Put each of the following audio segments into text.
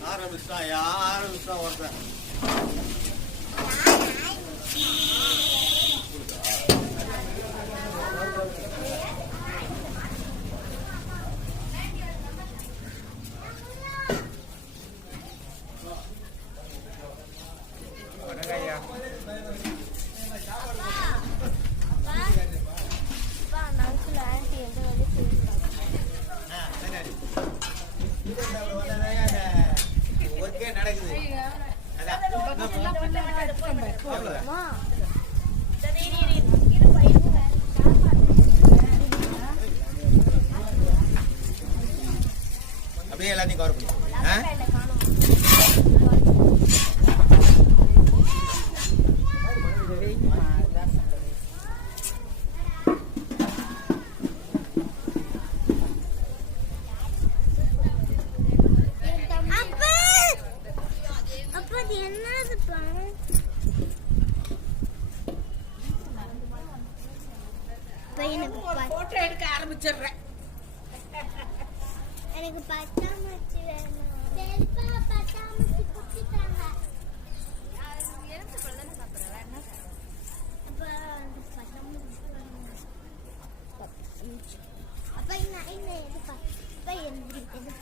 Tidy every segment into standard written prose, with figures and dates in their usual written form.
யாரும் ஒருத்தன் அப்படியே எல்லாத்தையும் கவர் பண்ணி போட்டோ எடுக்க ஆரம்பிச்சிடுறேன். எனக்கு பட்டாமச்சி வேணும். செல்பா பட்டாமச்சி குத்திட்டாங்க. எந்த பழம் சாப்பிடுறா? என்ன அப்ப அந்த பட்டாமச்சி அப்ப என்ன இது அப்ப என்ன இது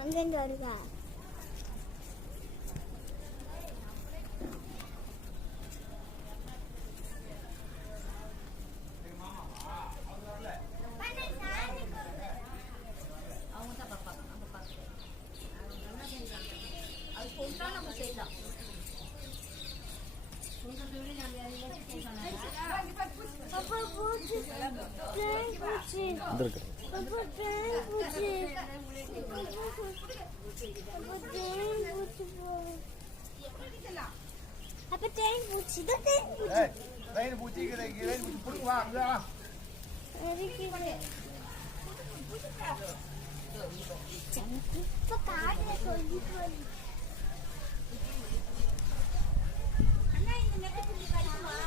அங்க வருதா? அப்ப ட்ரெயின் பூச்சி ட்ரெயின் பூச்சி புடுவா அங்க இப்ப காடுல சொல்லிட்டு வந்து அண்ணா இந்த நெட் புள்ளி கழிக்குமா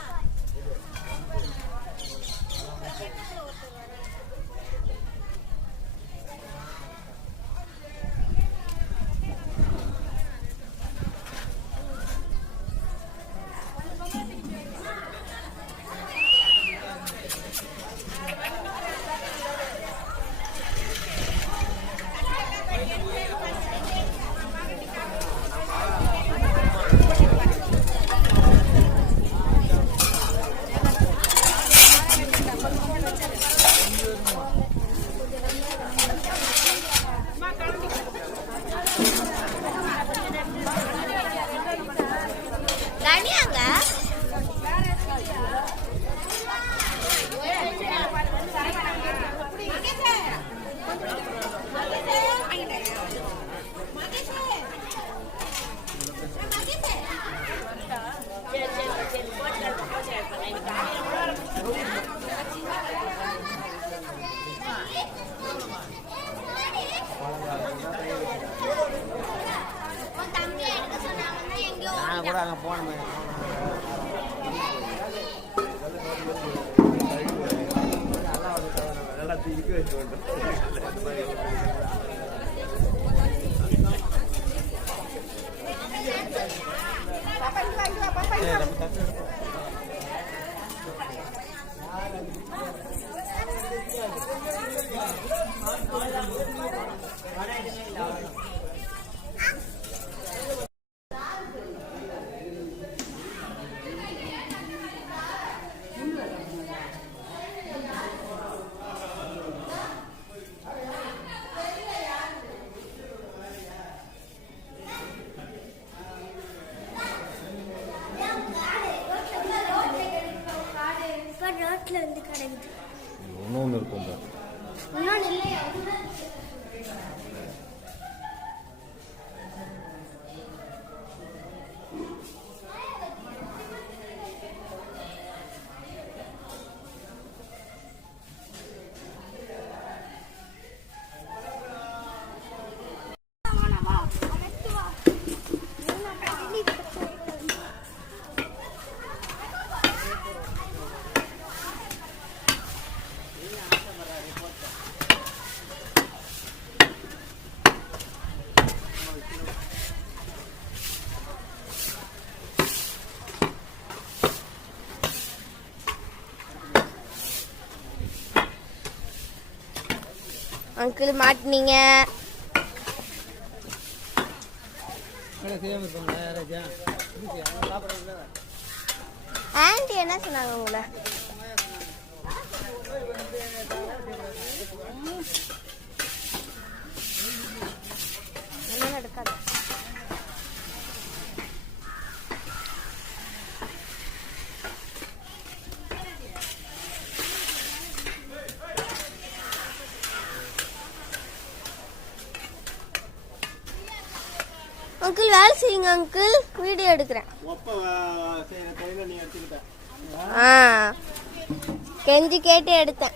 கூட அங்கே போனேன். நல்லா தூக்கி வச்சு ரோட்ல வந்து கிடக்குது. இன்னொன்று இருக்கும் இன்னொன்று இல்லையா? அங்கிள் மாட்டினீங்க. ஆண்டி என்ன சொன்னாங்க உங்களை? என்ன நடக்காது. அங்கிள் வேலை செய்யுங்க அங்கிள், வீடியோ எடுக்கிறேன். கெஞ்சி கேட்டு எடுத்தேன்.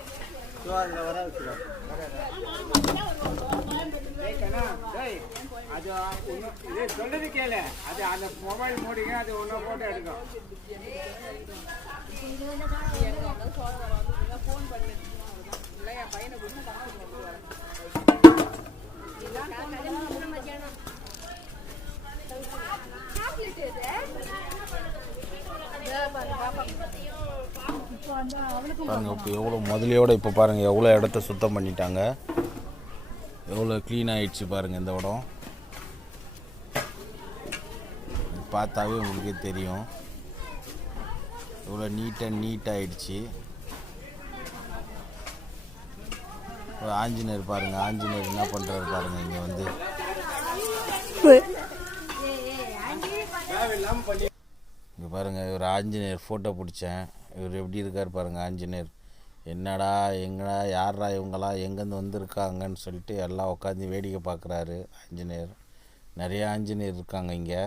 சொல்றது கேளு, அது அந்த மொபைல் மூடிங்க, அது ஒன்ன போட்டோ எடுக்கும். பாருங்க இப்போ எவ்வளோ முதலையோட இப்போ பாருங்கள் எவ்வளோ இடத்த சுத்தம் பண்ணிட்டாங்க, எவ்வளோ க்ளீன் ஆகிடுச்சு பாருங்கள். இந்த இடம் பார்த்தாவே உங்களுக்கே தெரியும் எவ்வளோ நீட் ஆகிடுச்சு. ஆஞ்சநேயர் பாருங்கள், ஆஞ்சநேயர் என்ன பண்ணுறாரு பாருங்கள். இங்கே வந்து இங்கே பாருங்கள், இவர் ஆஞ்சநேயர் ஃபோட்டோ பிடிச்சேன். இவர் எப்படி இருக்கார் பாருங்கள் ஆஞ்சநேயர். என்னடா எங்கடா யாரா இவங்களாம் எங்கேருந்து வந்திருக்காங்கன்னு சொல்லிட்டு எல்லாம் உட்காந்து வேடிக்கை பார்க்குறாரு ஆஞ்சநேயர். நிறைய ஆஞ்சநேயர் இருக்காங்க இங்கே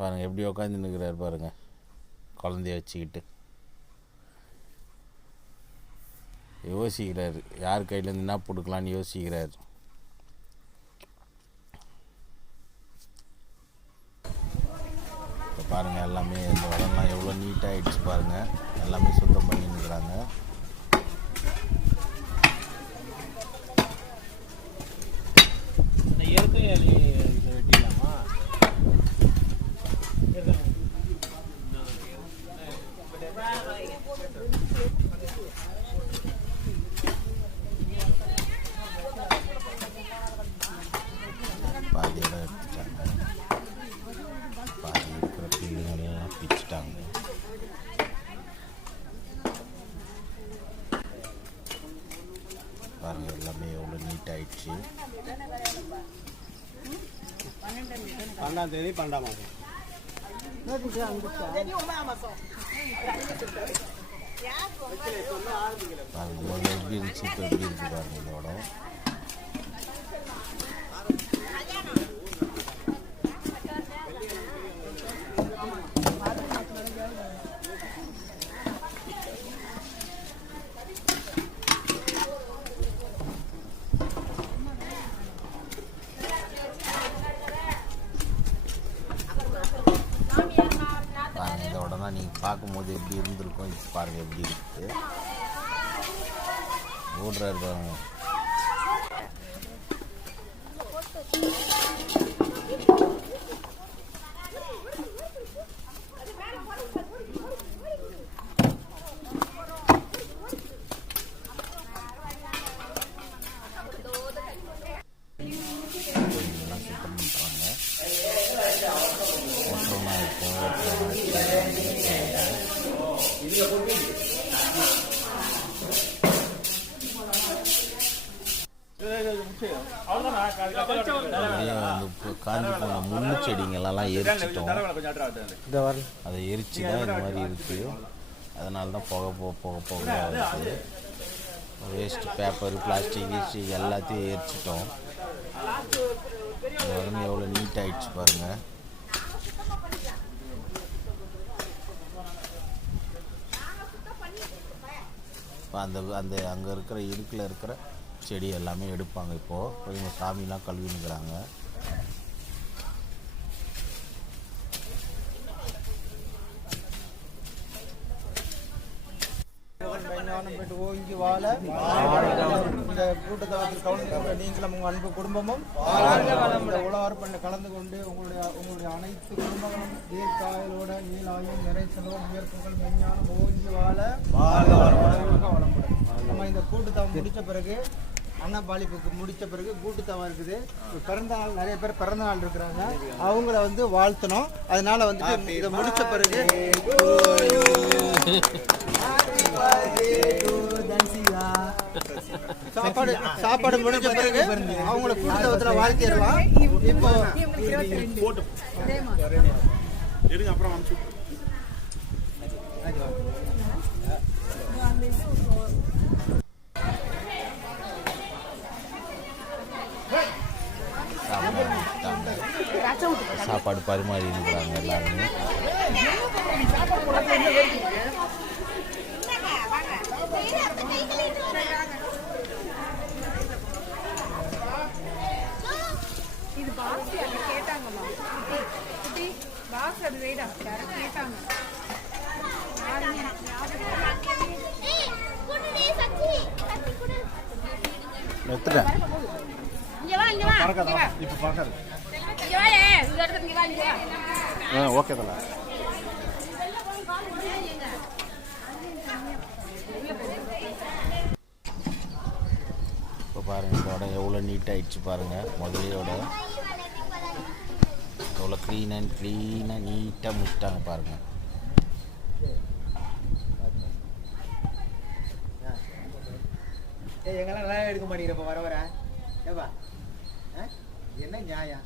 பாருங்கள், எப்படி உட்காந்து நிற்கிறார் பாருங்கள் குழந்தைய வச்சுக்கிட்டு. யோசிக்கிறாரு யார் கையிலேருந்து என்ன போட்டுக்கலான்னு யோசிக்கிறார். பாருங்கள் எல்லாமே இந்த இடம்லாம் எவ்வளோ நீட்டாகிடுச்சு பாருங்கள், எல்லாமே சுத்தம் பண்ணின்னுக்குறாங்க. பாதி இடம் எடுத்துட்டாங்க, பாதி இருக்கிற பில்லுங்களெல்லாம் பிச்சுட்டாங்க. பாருங்கள் எல்லாமே எவ்வளோ நீட்டாகிடுச்சு. 12ஆம் தேதி 12ஆம் மாதம். பாருங்கள் முதல்ல எப்படி இருந்துச்சு, இப்போ எப்படி இருக்குது பாருங்கள் இந்த இடம். இந்த உடனே நீங்கள் பார்க்கும்போது எப்படி இருந்திருக்கும், இப்போ பாருங்கள் எப்படி இருக்குது. ஓடுறாரு பாருங்க. இதெல்லாம் சுத்தம் பண்ணுறாங்க. ஒற்றனா காஞ்சி போன முள்ளு செடிங்களெல்லாம் எரிச்சிட்டோம். அதை எரிச்சு தான் இந்த மாதிரி இருக்குது. அதனால தான் புகை வருது. வேஸ்ட்டு பேப்பர் பிளாஸ்டிக் கீஸ்டிக் எல்லாத்தையும் எரிச்சிட்டோம். உடனே எவ்வளோ நீட்டாகிடுச்சு பாருங்கள். இப்போ அந்த அங்கே இருக்கிற இருக்கில் இருக்கிற செடி எல்லாமே எடுப்பாங்க. இப்போது இவங்க சாமிலாம் கழுவினுக்கிறாங்க. ஓங்கி வாழ இந்த கூட்டத்தளத்தில் கலந்து நீங்களும் உங்கள் அன்பு குடும்பமும் உலகப்பண்ண கலந்து கொண்டு உங்களுடைய அனைத்து குடும்பங்களும் தீர்க்காயலோட நீலாயும் நிறைச்சலோட உயர்ப்புகள் மெஞ்ஞானம் ஓங்கி வாழ வளமுடன். நம்ம இந்த கூட்டத்தை தவம் முடித்த பிறகு அன்னபாலிப்புக்கு முடித்த பிறகு கூட்டு தவம் இருக்குது. பிறந்த நாள் நிறைய பேர் பிறந்த நாள் இருக்கிறாங்க, அவங்கள வந்து வாழ்த்தணும். அதனால வந்து இதை முடித்த பிறகு சாப்பாடு முடிஞ்ச பிறகு அவங்கள கூட்டு தவத்துல வாழ்த்திடலாம். இப்போ அப்புறம் அனுப்பிச்சு சாப்பாடு பரிமாறி இருக்கிறாங்க எல்லாருமே. இது பாக்ஸ் கேட்டாங்கம்மா, பாக்ஸ் அது வெயிடா கேட்டாங்க. எடுத்துட்டேன். இப்போ பார்க்காது. ஓகே தல. இப்போ பாருங்கள் இந்த இடம் எவ்வளோ நீட்டாகிடுச்சு பாருங்கள். முதலையோட எவ்வளோ க்ளீனாக நீட்டாக முடிச்சிட்டாங்க பாருங்கள். எங்கெல்லாம் நல்லா எடுக்க மாட்டேங்கிறப்ப வர வர ஏப்பா என்ன நியாயம்?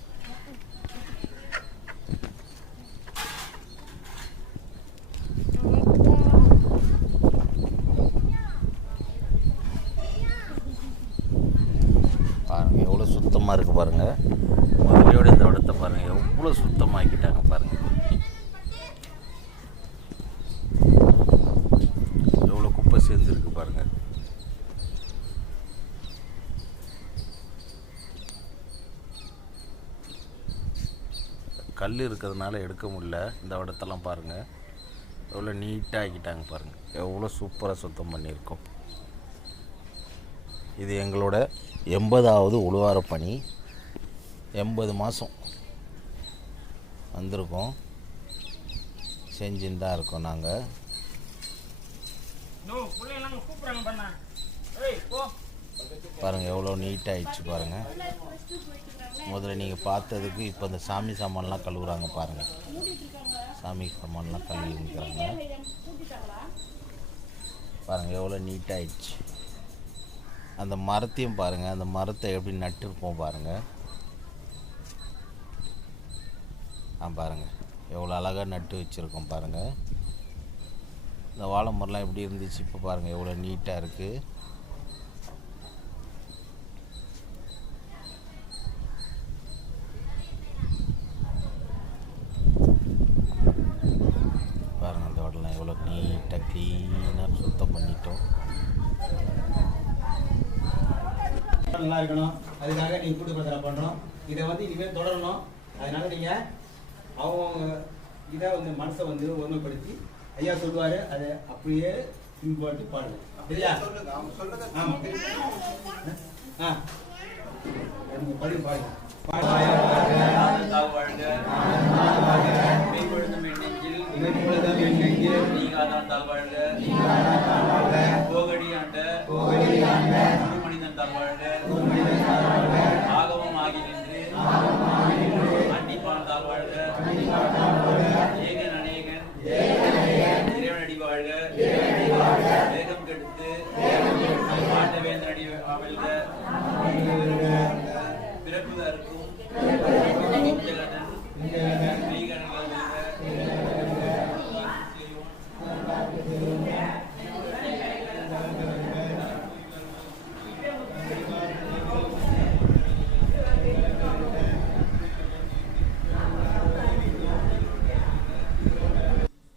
பாருங்கள் எவ்வளோ சுத்தமாக இருக்குது பாருங்கள். முதலையோட இந்த இடத்த பாருங்கள் எவ்வளோ சுத்தமாக்கிட்டாங்க பாருங்கள். எவ்வளோ குப்பை சேர்ந்துருக்கு பாருங்கள். கல் இருக்கிறதுனால எடுக்க முடியல. இந்த இடத்தெல்லாம் பாருங்கள் எவ்வளோ நீட்டாக ஆக்கிட்டாங்க பாருங்கள். எவ்வளோ சூப்பராக சுத்தம் பண்ணியிருக்கோம். இது எங்களோட 80வது உழுவார பணி. 80 மாதம் வந்திருக்கோம், செஞ்சுன்னு தான் இருக்கோம் நாங்கள். பாருங்கள் எவ்வளோ நீட்டாகிடுச்சு பாருங்கள். முதல்ல நீங்கள் பார்த்ததுக்கு இப்போ இந்த சாமி சாமான்லாம் கழுவுறாங்க பாருங்கள். சாமி சாமான்லாம் கழுவி இருக்கிறாங்க பாருங்கள் எவ்வளோ நீட்டாகிடுச்சு. அந்த மரத்தையும் பாருங்கள், அந்த மரத்தை எப்படி நட்டுருப்போம் பாருங்கள். பாருங்கள் எவ்வளோ அழகாக நட்டு வச்சுருக்கோம் பாருங்கள். இந்த வாழை மரம்லாம் எப்படி இருந்துச்சு, இப்போ பாருங்கள் எவ்வளோ நீட்டாக இருக்குது. பாருங்கள் அந்த வாடெல்லாம் எவ்வளோ நீட்டாக க்ளீனாக சுத்தம் பண்ணிட்டோம். நல்லா இருக்கணும், அதுக்காக நீங்கள் கூட்டு பிரச்சனை பண்ணுறோம். இதை வந்து இனிமேல் தொடரணும். அதனால நீங்கள் அவங்க இதை வந்து மனசை வந்து ஒருமைப்படுத்தி ஐயா சொல்லுவார், அதை அப்படியே பின்பற்றி பாடுங்க. சரியா? ஆமாம். நீங்கள் படிங்க பாருங்க. ஆகவும் ஆகி நின்று அன்னிப்பான் தாழ் வாழ்க, ஏகன் அநேகன் இறைவனடி வாழ்க, வேகம் கெடுத்து ஆண்டவேந்தன் அடி அவிழ்க, பிறப்புதற்கும் ஜெகதன் ஸ்ரீகரங்கள்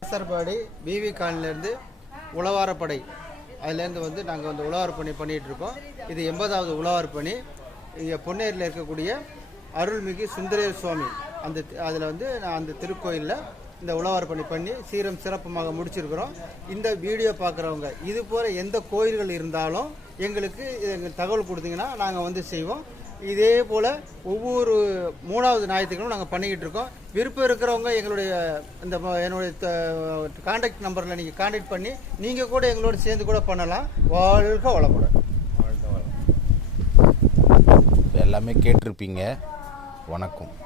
சார்பாடி பிவி காலனிலேருந்து உழவாரப்படை, அதுலேருந்து வந்து நாங்கள் வந்து உழவார் பணி பண்ணிகிட்ருக்கோம். இது 80வது உழவார் பணி. இங்கே பொன்னேரியில் இருக்கக்கூடிய அருள்மிகு சுந்தரேர் சுவாமி அதில் வந்து நான் அந்த திருக்கோயிலில் இந்த உழவார் பணி பண்ணி சீரம் சிறப்பமாக முடிச்சிருக்கிறோம். இந்த வீடியோ பார்க்குறவங்க இது போல் எந்த கோயில்கள் இருந்தாலும் எங்களுக்கு தகவல் கொடுத்தீங்கன்னா நாங்கள் வந்து செய்வோம். இதே போல் ஒவ்வொரு 3வது ஞாயிற்றுக்கிழமை நாங்கள் பண்ணிக்கிட்டு இருக்கோம். விருப்பம் இருக்கிறவங்க எங்களுடைய என்னுடைய கான்டாக்ட் நம்பரில் நீங்கள் கான்டாக்ட் பண்ணி நீங்கள் கூட எங்களோட சேர்ந்து கூட பண்ணலாம். வாழ்க வளமுடன். எல்லாமே கேட்டிருப்பீங்க. வணக்கம்.